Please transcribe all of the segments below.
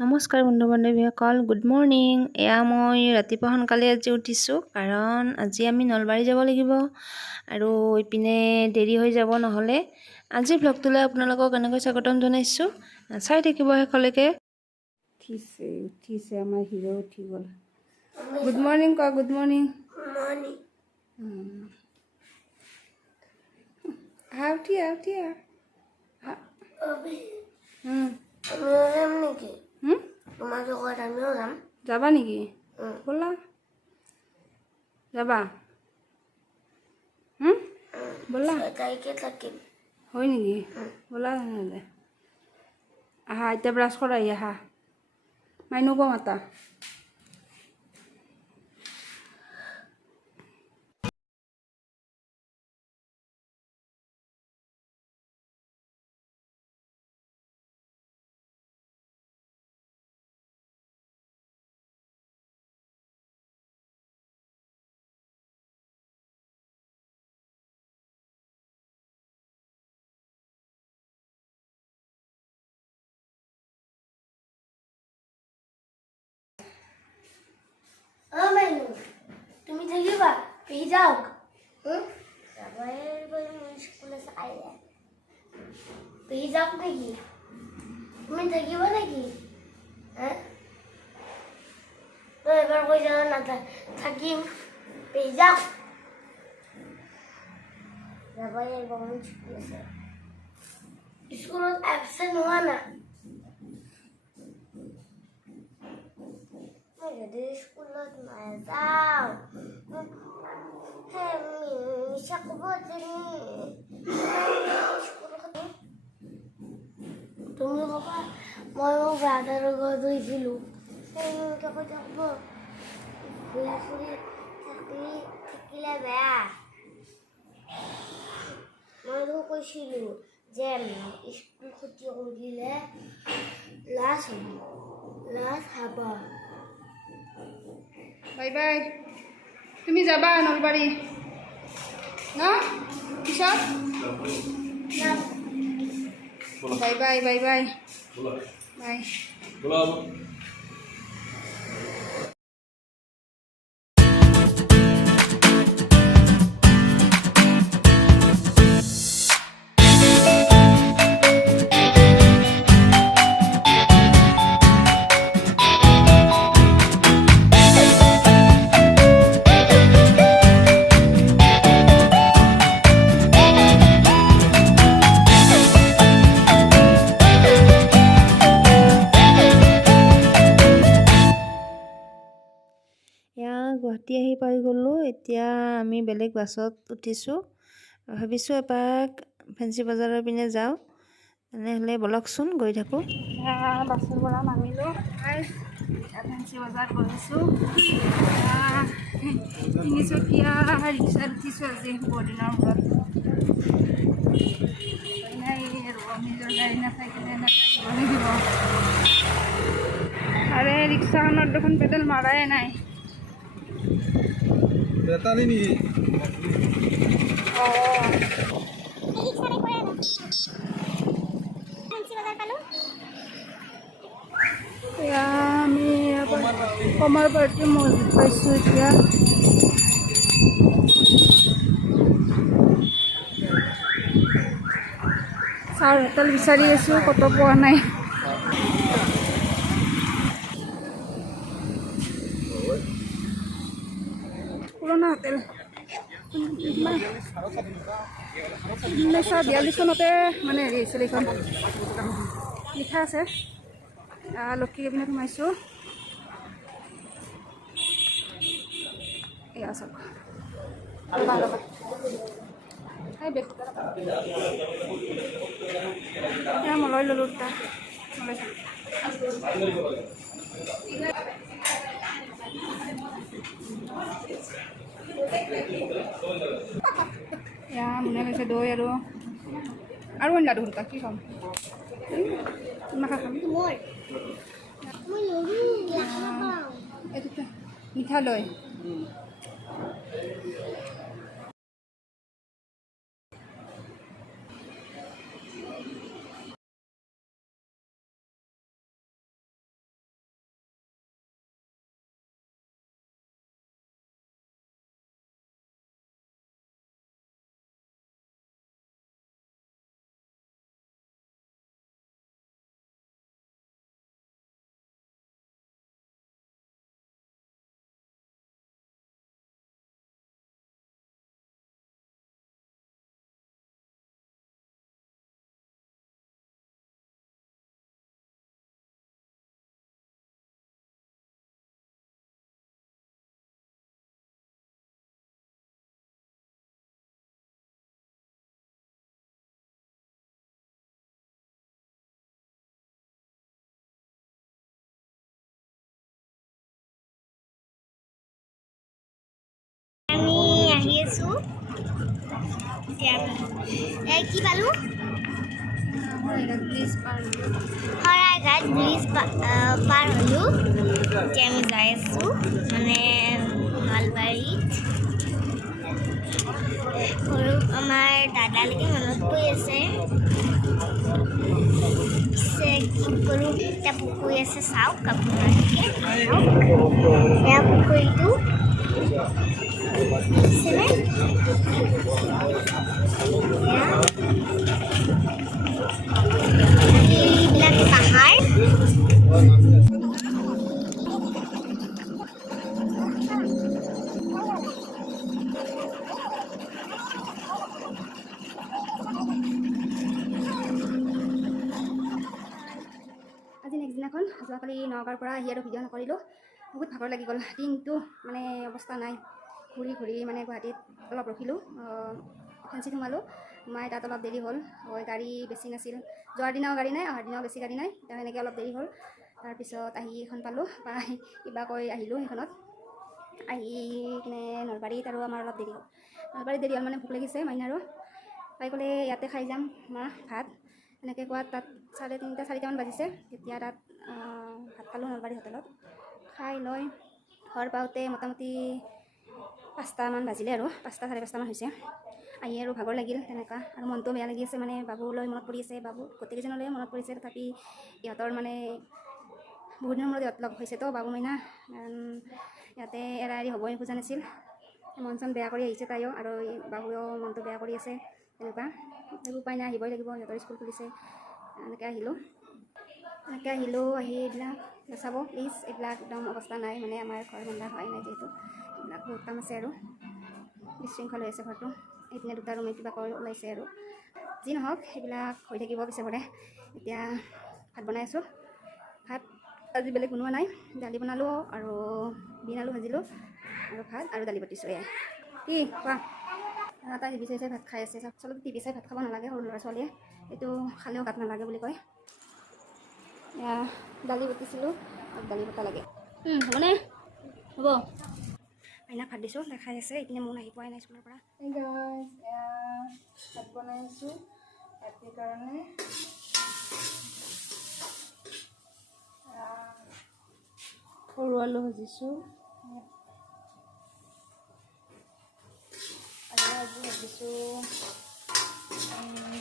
নমস্কাৰ বন্ধু বান্ধৱীসকল, good morning. মই ৰাতিপুৱা সোনকালে আজি উঠিছোঁ, কাৰণ আজি আমি নলবাৰী যাব লাগিব আৰু ইপিনে দেৰি হৈ যাব। নহ'লে আজি ভ্লগটোলৈ আপোনালোকক এনেকৈ স্বাগতম জনাইছোঁ। চাই থাকিব শেষলৈকে। উঠিছে আমাৰ হিৰো উঠি গ'ল। গুড মৰ্ণিং কোৱা, গুড মৰ্ণিং। উঠি যাবা নেকি? ব'লা যাবা। ব'লা হয় নেকি? ব'লা নহ'লে আহা, এতিয়া ব্ৰাছ কৰা, আহা। মাইনুকো মাতা। তুমি থাকিবা পেহি যাওক পেহি যাওক নেকি? তুমি থাকিবা নেকি? তই এবাৰ কৈ যা না থাকিম। পেহি যাওক যাবাই স্কুল আছে। স্কুলত এবচেণ্ট হোৱা না। যদি স্কুলত নাযাওঁ মিছা ক'ব তুমি ক'বা মই মোৰ ব্ৰাদাৰৰ ঘৰত গৈছিলোঁ। এনেকৈ কৈ থাকিব। ঘূৰি ফুৰি থাকিলে বেয়া। মইতো কৈছিলোঁ যে স্কুল ক্ষতি কৰি দিলে লাজ হ'ব। Bye bye. তুমি যাবা নলবাৰী ন? পিছত বাই বাই, বাই বাই, বাই। গুৱাহাটী আহি পাই গ'লোঁ। এতিয়া আমি বেলেগ বাছত উঠিছোঁ। ভাবিছোঁ এপাক ফেঞ্চি বজাৰৰ পিনে যাওঁ। তেনেহ'লে ব'লকচোন, গৈ থাকোঁ। বাছৰ পৰা নামিলোঁ, ফেঞ্চি বজাৰ গৈছোঁ। তিনিচকীয়া ৰিক্সাত উঠিছোঁ আজি বহুদিনৰ মূৰত। নিজৰ গাড়ী নাথাই কিনে দিব। আৰে ৰিক্সাখনত দেখোন পেডেল মাৰাই নাই। বেটাৰী নেকি? আমি কমাৰপাৰ্টি মছজিদ পাইছোঁ এতিয়া। চাহৰ হোটেল বিচাৰি আছোঁ, ক'তো পোৱা নাই। পুৰণা হোটেল 1942 চনতে মানে হেৰি হৈছিল। এইখন লিখা আছে। লক্ষী কেবিনত সোমাইছোঁ। এয়া চাওক, মলৈ ল'লোঁ দুটা। মনে লৈছে দৈ আৰু আনিলা দেখোন। কি খাম? খাম এইটো মিঠা দৈ। আছোঁ এতিয়া আমি কি পালোঁ শৰাইঘাট ব্ৰিজ পাৰ হ'লোঁ এতিয়া আমি যাই আছোঁ মানে নলবাৰীত সৰু আমাৰ দাদালৈকে মনত পৰি আছে পিছে কি কৰোঁ এতিয়া পুখুৰী আছে চাওক আপোনালোকে এয়া পুখুৰীটো দেখিছেনে এইবিলাক পাহাৰ আজি নেক্সট দিনাখন যোৱাকালি নগাঁৱৰ পৰা আহি আৰু ভিডিঅ' নকৰিলোঁ বহুত ভাগৰ লাগি গ'ল দিনটো মানে অৱস্থা নাই ঘূৰি ঘূৰি মানে গুৱাহাটীত অলপ ৰখিলোঁ ফেঞ্চিত সোমালোঁ সোমাই তাত অলপ দেৰি হ'ল গাড়ী বেছি নাছিল যোৱাৰ দিনাও গাড়ী নাই অহাৰ দিনাও বেছি গাড়ী নাই তেতিয়া সেনেকৈ অলপ দেৰি হ'ল তাৰপিছত আহি এখন পালোঁ পাই কিবা কৈ আহিলোঁ সেইখনত আহি কিনে নলবাৰীত আৰু আমাৰ অলপ দেৰি হ'ল নলবাৰীত দেৰি হ'ল মানে ভোক লাগিছে মাইনাৰো তাই ক'লে ইয়াতে খাই যাম মা ভাত এনেকৈ কোৱাত তাত 3:30 4টামান বাজিছে তেতিয়া তাত ভাত খালোঁ নলবাৰী হোটেলত খাই লৈ ঘৰ পাওঁতে মোটামুটি 5টামান বাজিলে আৰু 5টা 5:30মান হৈছে আহি আৰু ভাগৰ লাগিল তেনেকুৱা আৰু মনটো বেয়া লাগি আছে মানে বাবুলৈ মনত পৰি আছে বাবু গোটেইকেইজনলৈ মনত পৰিছে তথাপি ইহঁতৰ মানে বহুত দিনৰ মূৰত ইহঁত লগ হৈছে তো বাবু মাইনা ইয়াতে এৰা এৰি হ'বই খোজা নাছিল মন চন বেয়া কৰি আহিছে তাইও আৰু বাবুৱেও মনটো বেয়া কৰি আছে তেনেকুৱা উপায় নাই আহিবই লাগিব সিহঁতৰ স্কুল খুলিছে এনেকৈ আহিলোঁ আহি এইবিলাক নাচাব প্লিজ এইবিলাক একদম অৱস্থা নাই মানে আমাৰ ঘৰ বন্ধা হোৱাই নাই যিহেতু এইবিলাক বহুত কাম আছে আৰু বিশৃংখল হৈ আছে ঘৰটো এইপিনে 2টা ৰুমে কিবা কৰি ওলাইছে আৰু যি নহওক সেইবিলাক হৈ থাকিব পিছে পৰে এতিয়া ভাত বনাই আছোঁ ভাত আজি বেলেগ বনোৱা নাই দালি বনালোঁ আৰু বিন আলু ভাজিলোঁ আৰু ভাত আৰু দালি পাতিছোঁ এয়াই কি কোৱা এটা টিভি চাই ভাত খাই আছে আচলতে টিভি চাই ভাত খাব নালাগে সৰু ল'ৰা ছোৱালীয়ে এইটো খালেও গাত নালাগে বুলি কয় এয়া দালি বতিছিলোঁ আৰু দালি বটা লাগে হ'বনে হ'ব আইনাক ভাত দিছোঁ দেখাই আছে এইপিনে মন আহি পোৱাই নাই স্কুলৰ পৰা ভাত বনাই আছোঁ ৰাতিৰ কাৰণে সৰু আলু ভাজিছোঁ আৰু আজি ভাবিছোঁ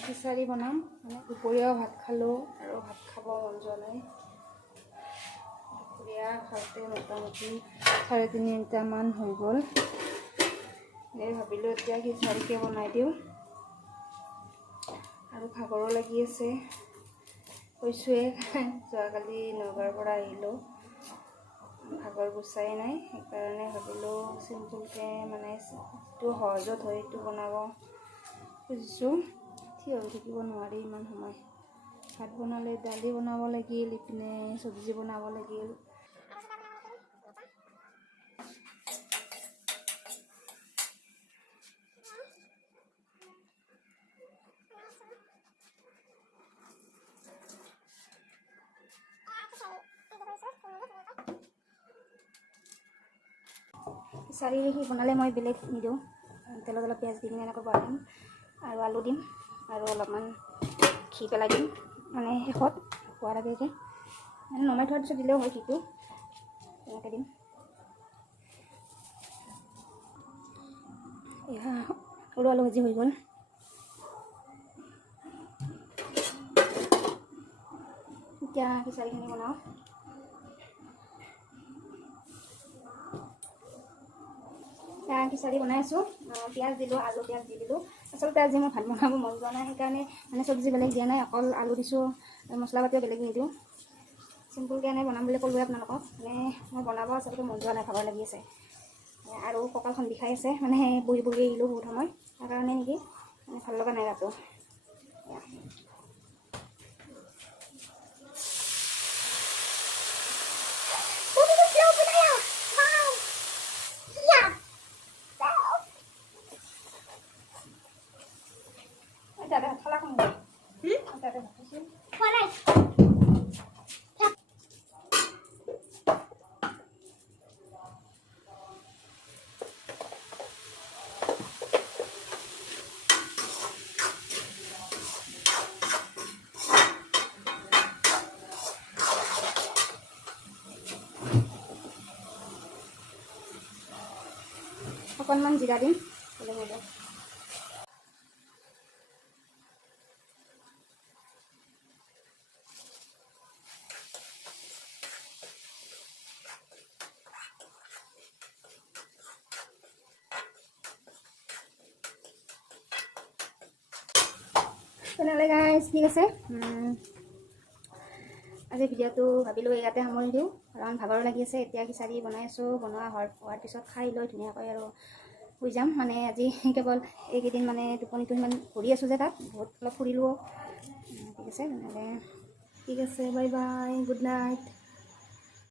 খিচাৰি বনাম মানে দুপৰীয়াও ভাত খালোঁ আৰু ভাত খাব মন যোৱা নাই দুপৰীয়া খাওঁতে মোটামুটি 3:30মান হৈ গ'ল এই ভাবিলোঁ এতিয়া খিচাৰিকে বনাই দিওঁ আৰু ভাগৰো লাগি আছে কৈছোঁৱে যোৱাকালি নগাঁৱৰ পৰা আহিলোঁ ভাগৰ গুচাই নাই সেইকাৰণে ভাবিলোঁ চিম্পুলকৈ মানে যিটো সহজত হয় সেইটো বনাব খুজিছোঁ থিয় হৈ থাকিব নোৱাৰি ইমান সময় ভাত বনালে দালি বনাব লাগিল ইপিনে চব্জি বনাব লাগিল খিচাৰি বনালে মই বেলেগ নিদিওঁ তেলত অলপ পিঁয়াজ দি কিনে এনেকৈ বনাম আৰু আলু দিম আৰু অলপমান ঘি পেলাই দিম মানে শেষত খোৱাৰ আগে মানে নমাই থোৱাৰ পিছত দিলেও হয় ঘিটো তেনেকৈ দিম এয়া সৰু আলু ভাজি হৈ গ'ল এতিয়া খিচাৰিখিনি বনাওঁ খিচাৰি বনাই আছোঁ পিঁয়াজ দিলোঁ আলু পিঁয়াজ দি দিলোঁ আচলতে আজি মই ভাত বনাব মন যোৱা নাই সেইকাৰণে মানে চব্জি বেলেগ দিয়া নাই অকল আলু দিছোঁ মছলা পাতিও বেলেগ নিদিওঁ চিম্পুলকৈ এনেই বনাম বুলি ক'লোৱে আপোনালোকক মানে মই বনাব আচলতে মন যোৱা নাই ভাগৰ লাগি আছে আৰু কঁকালখন বিষাই আছে মানে বহি বহি আহিলোঁ বহুত সময় তাৰ কাৰণে নেকি মানে ভাল লগা নাই গাটো অকণমান জিৰা দিম বেলেগ হ'ব। তেনেহ'লে গাইজ ঠিক আছে, আজি ভিডিঅ'টো ভাবিলোঁ ইয়াতে সামৰি দিওঁ, কাৰণ ভাগৰ লাগি আছে। এতিয়া খিচাৰি বনাই আছোঁ, বনোৱা হোৱাৰ পিছত খাই লৈ ধুনীয়াকৈ আৰু শুই যাম। মানে আজি কেৱল এইকেইদিন মানে টোপনিটো সিমান ঘূৰি আছোঁ যে তাত বহুত অলপ ফুৰিলোঁ। ঠিক আছে তেনেহ'লে, ঠিক আছে, বাই বাই, গুড নাইট।